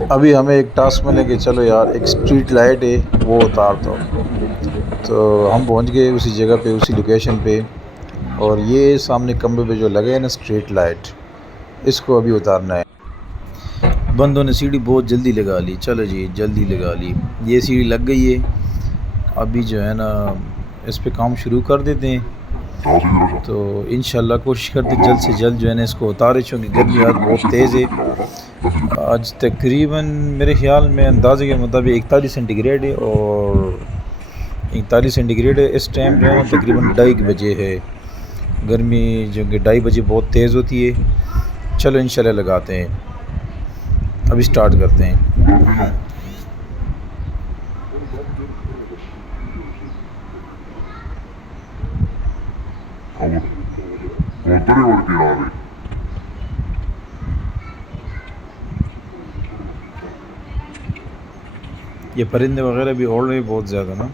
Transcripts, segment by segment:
अभी हमें एक टास्क मिले कि चलो यार एक स्ट्रीट लाइट है वो उतार दो। तो हम पहुंच गए उसी जगह पे, उसी लोकेशन पे। और ये सामने खंबे पे जो लगे है ना स्ट्रीट लाइट, इसको अभी उतारना है। बंदों ने सीढ़ी बहुत जल्दी लगा ली, चलो जी जल्दी लगा ली, ये सीढ़ी लग गई है। अभी जो है ना इस पे काम शुरू कर देते हैं। तो इंशाल्लाह कोशिश करते जल्द से जल्द जो है ना इसको उतारे, चूँकि गर्मी आज बहुत तेज़ है। आज तकरीबन मेरे ख़्याल में अंदाज़े के मुताबिक 41 सेंटीग्रेड है, और 41 सेंटीग्रेड है इस टाइम जो है ना तकरीबन 2:30 बजे है। गर्मी जो कि 2:30 बजे बहुत तेज़ होती है। चलो इंशाल्लाह लगाते हैं, अभी स्टार्ट करते हैं। ये परिंदे वगैरह भी उड़ रहे हैं बहुत ज़्यादा ना,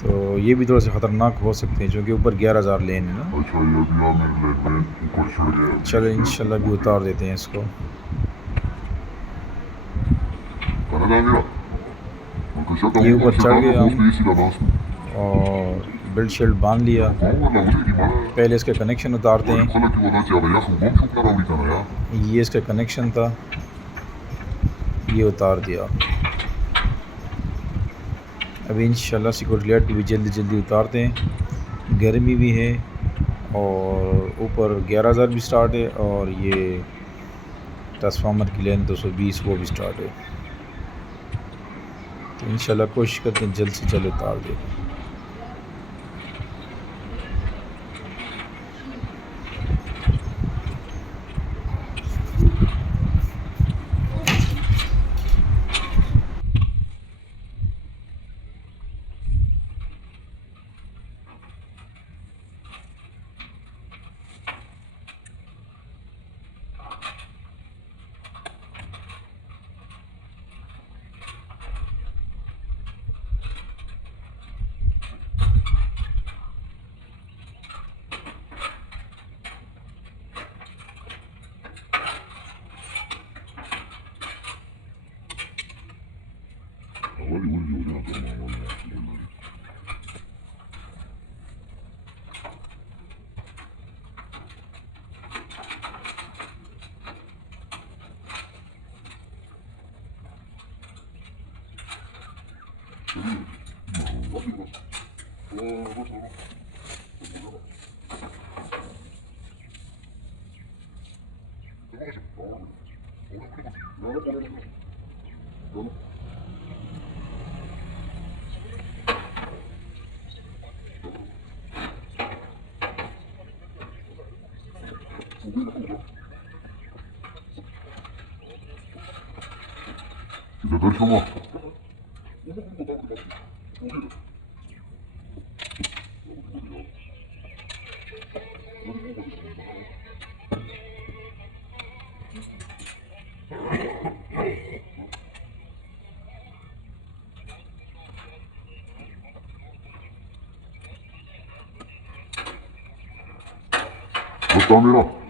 तो ये भी थोड़ा सा ख़तरनाक हो सकते हैं क्योंकि ऊपर 11,000 लेन है ना। चलो इंशाल्लाह भी उतार देते हैं इसको। ये ऊपर चढ़ गए हम और बेल्ट शेल्ट बांध लिया। पहले इसका कनेक्शन उतारते हैं। ये इसका कनेक्शन था, ये उतार दिया। अभी इंशाल्लाह सिक्योरिटी लाइट भी जल्दी जल्दी उतारते हैं। गर्मी भी है और ऊपर 11,000 भी स्टार्ट है, और ये ट्रांसफार्मर की लेन 220 वो भी स्टार्ट है। तो इंशाल्लाह कोशिश करते हैं जल्द से जल्द उतार दें। Está, mira.